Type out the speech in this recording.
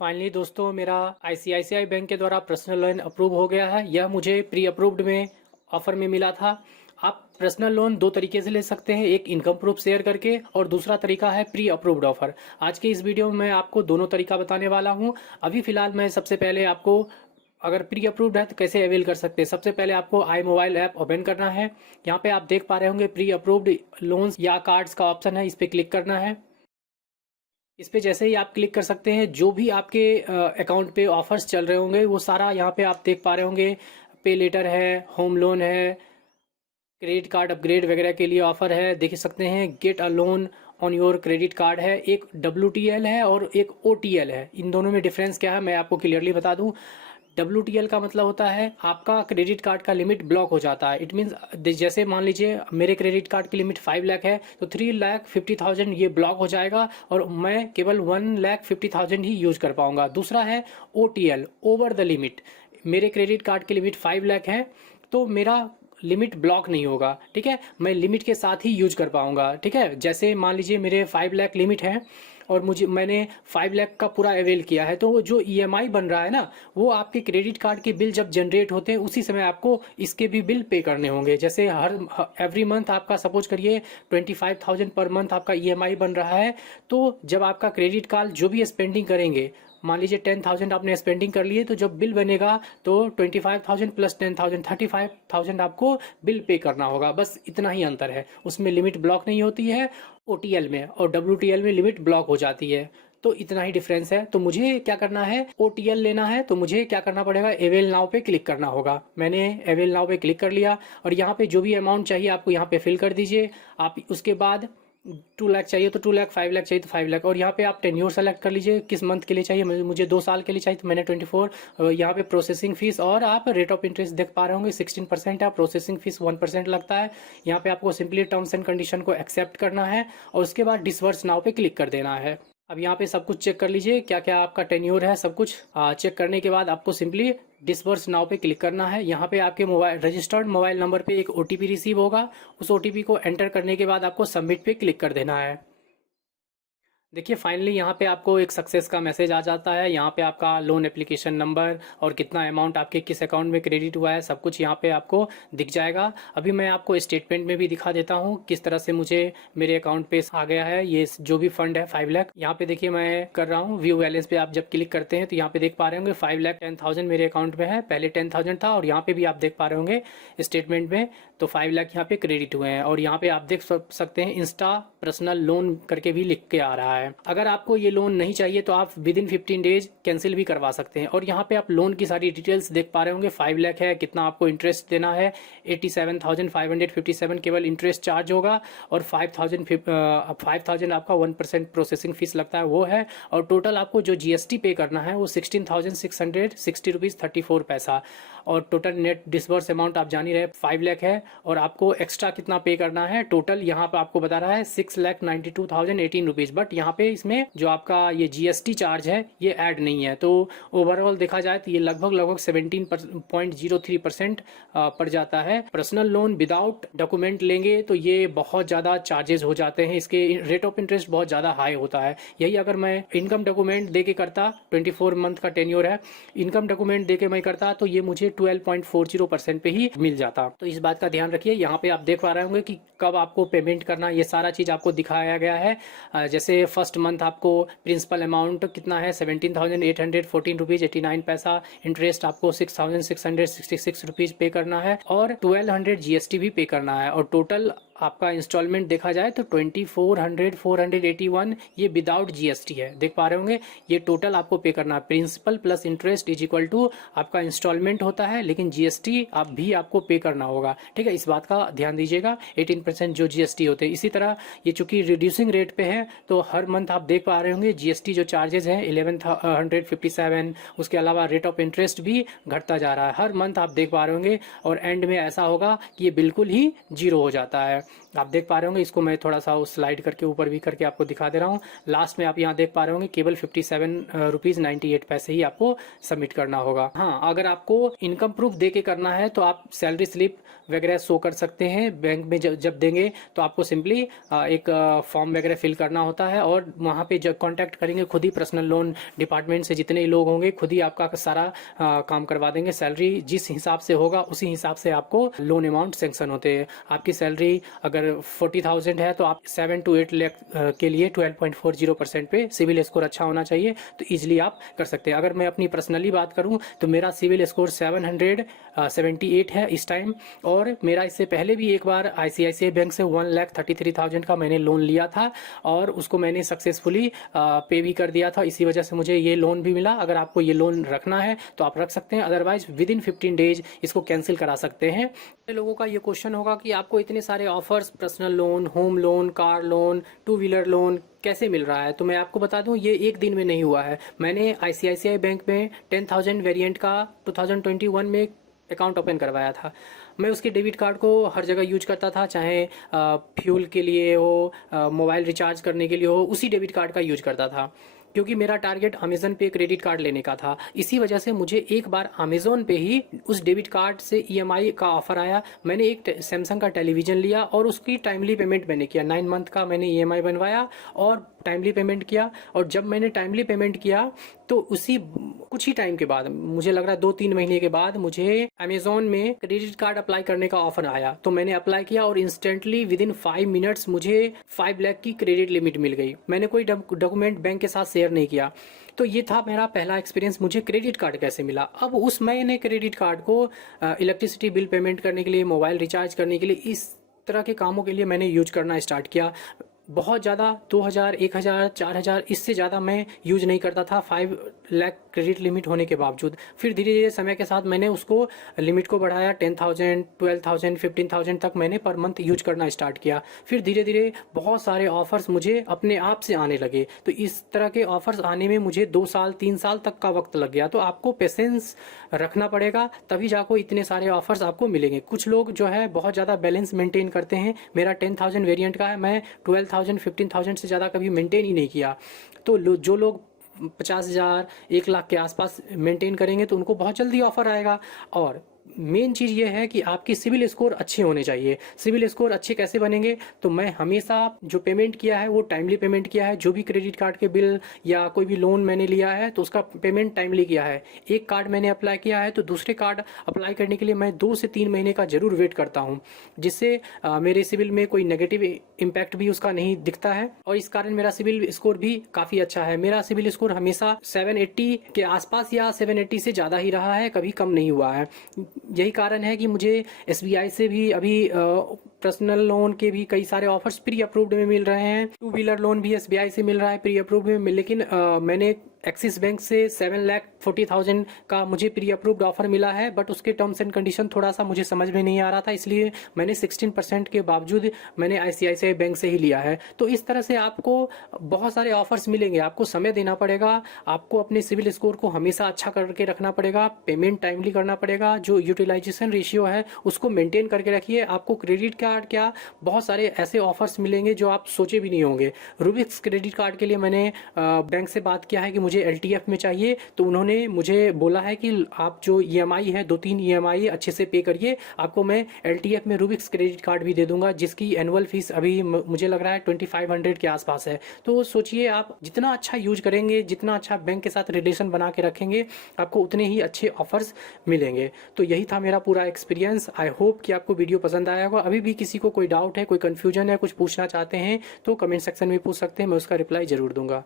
Finally दोस्तों मेरा ICICI bank के द्वारा पर्सनल लोन अप्रूव हो गया है। यह मुझे प्री अप्रूव्ड में ऑफर में मिला था। आप पर्सनल लोन दो तरीके से ले सकते हैं, एक इनकम प्रूफ शेयर करके और दूसरा तरीका है प्री अप्रूव्ड ऑफर। आज के इस वीडियो में मैं आपको दोनों तरीका बताने वाला हूं। अभी फिलहाल मैं सबसे पहले आपको अगर प्री अप्रूव्ड है तो कैसे अवेल कर सकते हैं, सबसे पहले आपको आई मोबाइल ऐप ओपन करना है। यहाँ पे आप देख पा रहे होंगे प्री अप्रूव्ड लोन्स या कार्ड्स का ऑप्शन है, इस पर क्लिक करना है। इस पे जैसे ही आप क्लिक कर सकते हैं, जो भी आपके अकाउंट पे ऑफर्स चल रहे होंगे वो सारा यहाँ पे आप देख पा रहे होंगे। पे लेटर है, होम लोन है, क्रेडिट कार्ड अपग्रेड वगैरह के लिए ऑफर है, देख सकते हैं। Get a loan on your credit card है, एक WTL है और एक OTL है। इन दोनों में डिफरेंस क्या है मैं आपको क्लियरली बता दूं। WTL का मतलब होता है आपका क्रेडिट कार्ड का लिमिट ब्लॉक हो जाता है। इट मीन्स जैसे मान लीजिए मेरे क्रेडिट कार्ड की लिमिट 5 लाख है तो 3,50,000 ये ब्लॉक हो जाएगा और मैं केवल 1,50,000 ही यूज कर पाऊंगा। दूसरा है OTL, ओवर द लिमिट। मेरे क्रेडिट कार्ड की लिमिट 5 लाख है तो मेरा लिमिट ब्लॉक नहीं होगा, ठीक है, मैं लिमिट के साथ ही यूज कर पाऊंगा। ठीक है, जैसे मान लीजिए मेरे 5 लाख लिमिट है और मैंने 5 लाख का पूरा अवेल किया है, तो जो EMI बन रहा है ना, वो आपके क्रेडिट कार्ड के बिल जब जनरेट होते हैं उसी समय आपको इसके भी बिल पे करने होंगे। जैसे एवरी मंथ आपका सपोज करिए 25,000 पर मंथ आपका EMI बन रहा है, तो जब आपका क्रेडिट कार्ड जो भी स्पेंडिंग करेंगे, मान लीजिए 10,000 आपने स्पेंडिंग कर लिए, तो जब बिल बनेगा तो 25,000 प्लस 10,000 35,000 आपको बिल पे करना होगा। बस इतना ही अंतर है, उसमें लिमिट ब्लॉक नहीं होती है OTL में, और WTL में लिमिट ब्लॉक हो जाती है। तो इतना ही डिफरेंस है। तो मुझे क्या करना है, OTL लेना है तो मुझे क्या करना पड़ेगा, अवेल नाउ पे क्लिक करना होगा। मैंने अवेल नाउ पे क्लिक कर लिया और यहाँ पे जो भी अमाउंट चाहिए आपको यहाँ पे फिल कर दीजिए आप। उसके बाद 2 लाख चाहिए तो 2 लाख, 5 लाख चाहिए तो 5 लाख, और यहाँ पे आप टेन्योर सेलेक्ट कर लीजिए किस मंथ के लिए चाहिए। मुझे 2 साल के लिए चाहिए तो मैंने 24। यहाँ पे प्रोसेसिंग फीस और आप रेट ऑफ इंटरेस्ट देख पा रहे होंगे 16% है, प्रोसेसिंग फीस 1% लगता है। यहाँ पे आपको सिंपली टर्म्स एंड कंडीशन को एक्सेप्ट करना है और उसके बाद डिसवर्स नाउ पे क्लिक कर देना है। अब यहाँ पे सब कुछ चेक कर लीजिए क्या क्या आपका टेन्योर है, सब कुछ चेक करने के बाद आपको सिंपली डिसबर्स नाउ पे क्लिक करना है। यहाँ पे आपके मोबाइल रजिस्टर्ड मोबाइल नंबर पे एक OTP रिसीव होगा, उस OTP को एंटर करने के बाद आपको सबमिट पे क्लिक कर देना है। देखिए फाइनली यहाँ पे आपको एक सक्सेस का मैसेज आ जाता है। यहाँ पे आपका लोन एप्लीकेशन नंबर और कितना अमाउंट आपके किस अकाउंट में क्रेडिट हुआ है सब कुछ यहाँ पे आपको दिख जाएगा। अभी मैं आपको स्टेटमेंट में भी दिखा देता हूँ किस तरह से मुझे मेरे अकाउंट पे आ गया है ये जो भी फंड है 5 लाख। यहाँ पे देखिए मैं कर रहा हूँ व्यू बैलेंस पे, आप जब क्लिक करते हैं तो यहाँ पे देख पा रहे होंगे 5,10,000 मेरे अकाउंट में है, पहले 10,000 था, और यहाँ पे भी आप देख पा रहे होंगे स्टेटमेंट में तो 5 लाख यहाँ पे क्रेडिट हुए हैं। और यहाँ पे आप देख सकते हैं इंस्टा पर्सनल लोन करके भी लिख के आ रहा है। अगर आपको ये लोन नहीं चाहिए तो आप विद इन 15 डेज कैंसिल भी करवा सकते हैं। और यहाँ पे आप लोन की सारी डिटेल्स देख पा रहे होंगे। 5 लाख है, कितना आपको इंटरेस्ट देना है 87,557 केवल इंटरेस्ट चार्ज होगा, और 5,000 आपका 1% प्रोसेसिंग फीस लगता है वो है, और टोटल आपको जो GST पे करना है वो 16,660 रुपीज़ 34 पैसा, और टोटल नेट डिसबर्स अमाउंट आप जान ही रहे 5 लाख है। और आपको एक्स्ट्रा कितना पे करना है टोटल यहाँ पे आपको बता रहा है 6,92,018 रुपीज़, बट यहाँ पे इसमें जो आपका ये GST चार्ज है ये ऐड नहीं है। तो ओवरऑल देखा जाए तो ये लगभग 17.03% पड़ जाता है। पर्सनल लोन विदाउट डॉक्यूमेंट लेंगे तो ये बहुत ज़्यादा चार्जेस हो जाते हैं, इसके रेट ऑफ इंटरेस्ट बहुत ज़्यादा हाई होता है। यही अगर मैं इनकम डॉक्यूमेंट दे के करता, 24 मंथ का टेन्योर है, इनकम डॉक्यूमेंट दे के मैं करता तो ये मुझे 12.40% पे ही मिल जाता। तो इस बात का ध्यान रखिए। यहाँ पे आप देख पा रहे होंगे कि कब आपको पेमेंट करना, ये सारा चीज़ आपको दिखाया गया है। जैसे फर्स्ट मंथ आपको प्रिंसिपल अमाउंट कितना है 17,814 रुपीज़ 89 पैसा, इंटरेस्ट आपको 6,666 रुपीज़ पे करना है, और 1,200 GST भी पे करना है, और टोटल आपका इंस्टॉलमेंट देखा जाए तो 24,481 ये विदाउट GST है। देख पा रहे होंगे ये टोटल आपको पे करना है। Principal plus interest is equal to आपका इंस्टॉलमेंट होता है, लेकिन GST आप भी आपको पे करना होगा, ठीक है, इस बात का ध्यान दीजिएगा। 18% जो GST होते हैं। इसी तरह ये चूंकि रिड्यूसिंग रेट पे है तो हर मंथ आप देख पा रहे होंगे GST जो चार्जेस हैं 1157, उसके अलावा रेट ऑफ इंटरेस्ट भी घटता जा रहा है हर मंथ आप देख पा रहे होंगे, और एंड में ऐसा होगा कि ये बिल्कुल ही जीरो हो जाता है। आप देख पा रहे होंगे, इसको मैं थोड़ा सा स्लाइड करके ऊपर भी करके आपको दिखा दे रहा हूँ। लास्ट में आप यहाँ देख पा रहे होंगे केवल 57 रुपीज़ 98 पैसे ही आपको सबमिट करना होगा। हाँ, अगर आपको इनकम प्रूफ दे के करना है तो आप सैलरी स्लिप वगैरह शो कर सकते हैं बैंक में। जब देंगे तो आपको सिंपली एक फॉर्म वगैरह फिल करना होता है और वहाँ पे जब कांटेक्ट करेंगे खुद ही पर्सनल लोन डिपार्टमेंट से जितने लोग होंगे खुद ही आपका सारा काम करवा देंगे। सैलरी जिस हिसाब से होगा उसी हिसाब से आपको लोन अमाउंट सेंक्शन होते हैं। आपकी सैलरी अगर 40,000 है तो आप 7 to 8 लाख के लिए 12.40% पे सिविल स्कोर अच्छा होना चाहिए, तो इजीली आप कर सकते हैं। अगर मैं अपनी पर्सनली बात करूं तो मेरा सिविल स्कोर 778 है इस टाइम, और मेरा इससे पहले भी एक बार ICICI बैंक से 1,33,000 का मैंने लोन लिया था और उसको मैंने सक्सेसफुली पे भी कर दिया था। इसी वजह से मुझे ये लोन भी मिला। अगर आपको ये लोन रखना है तो आप रख सकते हैं, अदरवाइज विद इन 15 डेज इसको कैंसिल करा सकते हैं। लोगों का ये क्वेश्चन होगा कि आपको इतने सारे offers, personal loan, home loan, car loan, 2 wheeler loan कैसे मिल रहा है, तो मैं आपको बता दूं ये एक दिन में नहीं हुआ है। मैंने ICICI बैंक में 10,000 वेरिएंट का 2021 में अकाउंट ओपन करवाया था। मैं उसके डेबिट कार्ड को हर जगह यूज करता था, चाहे फ्यूल के लिए हो, मोबाइल रिचार्ज करने के लिए हो, उसी डेबिट कार्ड का यूज करता था, क्योंकि मेरा टारगेट अमेजन पे क्रेडिट कार्ड लेने का था। इसी वजह से मुझे एक बार अमेजोन पे ही उस डेबिट कार्ड से EMI का ऑफर आया। मैंने एक सैमसंग का टेलीविज़न लिया और उसकी टाइमली पेमेंट मैंने किया। 9 मंथ का मैंने EMI बनवाया और टाइमली पेमेंट किया। और जब मैंने टाइमली पेमेंट किया तो उसी कुछ ही टाइम के बाद, मुझे लग रहा है 2-3 महीने के बाद, मुझे अमेजोन में क्रेडिट कार्ड अप्लाई करने का ऑफर आया। तो मैंने अप्लाई किया और इंस्टेंटली विद इन 5 मिनट्स मुझे 5 लाख की क्रेडिट लिमिट मिल गई। मैंने कोई डॉक्यूमेंट बैंक के साथ शेयर नहीं किया। तो ये था मेरा पहला एक्सपीरियंस, मुझे क्रेडिट कार्ड कैसे मिला। अब उस मैंने क्रेडिट कार्ड को इलेक्ट्रिसिटी बिल पेमेंट करने के लिए, मोबाइल रिचार्ज करने के लिए, इस तरह के कामों के लिए मैंने यूज करना स्टार्ट किया। बहुत ज़्यादा 2,000, 1,000, 4,000 इससे ज़्यादा मैं यूज नहीं करता था 5 लाख क्रेडिट लिमिट होने के बावजूद। फिर धीरे धीरे समय के साथ मैंने उसको लिमिट को बढ़ाया, 10,000, 12,000, 15,000 तक मैंने पर मंथ यूज करना स्टार्ट किया। फिर धीरे धीरे बहुत सारे ऑफर्स मुझे अपने आप से आने लगे। तो इस तरह के ऑफर्स आने में मुझे 2 साल 3 साल तक का वक्त लग गया। तो आपको पेशेंस रखना पड़ेगा, तभी जाको इतने सारे ऑफर्स आपको मिलेंगे। कुछ लोग जो है बहुत ज़्यादा बैलेंस मेंटेन करते हैं। मेरा 10,000 वेरिएंट का है, मैं 12,000, 15,000 से ज़्यादा कभी मेंटेन ही नहीं किया। तो जो लोग 50,000, 1 लाख के आसपास मेंटेन करेंगे तो उनको बहुत जल्दी ऑफर आएगा। और मेन चीज़ ये है कि आपकी सिविल स्कोर अच्छे होने चाहिए। सिविल स्कोर अच्छे कैसे बनेंगे, तो मैं हमेशा जो पेमेंट किया है वो टाइमली पेमेंट किया है। जो भी क्रेडिट कार्ड के बिल या कोई भी लोन मैंने लिया है तो उसका पेमेंट टाइमली किया है। एक कार्ड मैंने अप्लाई किया है तो दूसरे कार्ड अप्लाई करने के लिए मैं 2 से 3 महीने का जरूर वेट करता हूँ, जिससे मेरे सिविल में कोई नेगेटिव इम्पैक्ट भी उसका नहीं दिखता है। और इस कारण मेरा सिविल स्कोर भी काफ़ी अच्छा है। मेरा सिविल स्कोर हमेशा 780 के आसपास या 780 से ज़्यादा ही रहा है, कभी कम नहीं हुआ है। यही कारण है कि मुझे SBI से भी अभी पर्सनल लोन के भी कई सारे ऑफर्स प्री अप्रूव्ड में मिल रहे हैं। 2 व्हीलर लोन भी SBI से मिल रहा है प्री अप्रूव्ड में, लेकिन मैंने एक्सिस बैंक से 7,40,000 का मुझे प्री अप्रूव्ड ऑफर मिला है, बट उसके टर्म्स एंड कंडीशन थोड़ा सा मुझे समझ में नहीं आ रहा था, इसलिए मैंने 16% के बावजूद मैंने ICICI बैंक से ही लिया है। तो इस तरह से आपको बहुत सारे ऑफर्स मिलेंगे। आपको समय देना पड़ेगा, आपको अपने सिविल स्कोर को हमेशा अच्छा करके रखना पड़ेगा, पेमेंट टाइमली करना पड़ेगा, जो यूटिलाइजेशन रेशियो है उसको मेंटेन करके रखिए। आपको क्रेडिट कार्ड क्या बहुत सारे ऐसे ऑफर्स मिलेंगे जो आप सोचे भी नहीं होंगे। रूबिक्स क्रेडिट कार्ड के लिए मैंने बैंक से बात किया है कि मुझे LTF में चाहिए, तो उन्होंने मुझे बोला है कि आप जो EMI है 2-3 EMI अच्छे से पे करिए, आपको मैं LTF में रूबिक्स क्रेडिट कार्ड भी दे दूंगा, जिसकी एनुअल फीस अभी मुझे लग रहा है 2,500 के आसपास है। तो सोचिए, आप जितना अच्छा यूज करेंगे, जितना अच्छा बैंक के साथ रिलेशन बना के रखेंगे, आपको उतने ही अच्छे ऑफर्स मिलेंगे। तो यही था मेरा पूरा एक्सपीरियंस। आई होप कि आपको वीडियो पसंद आया होगा। अभी भी किसी को कोई डाउट है, कोई कन्फ्यूजन है, कुछ पूछना चाहते हैं तो कमेंट सेक्शन में पूछ सकते हैं, मैं उसका रिप्लाई जरूर दूंगा।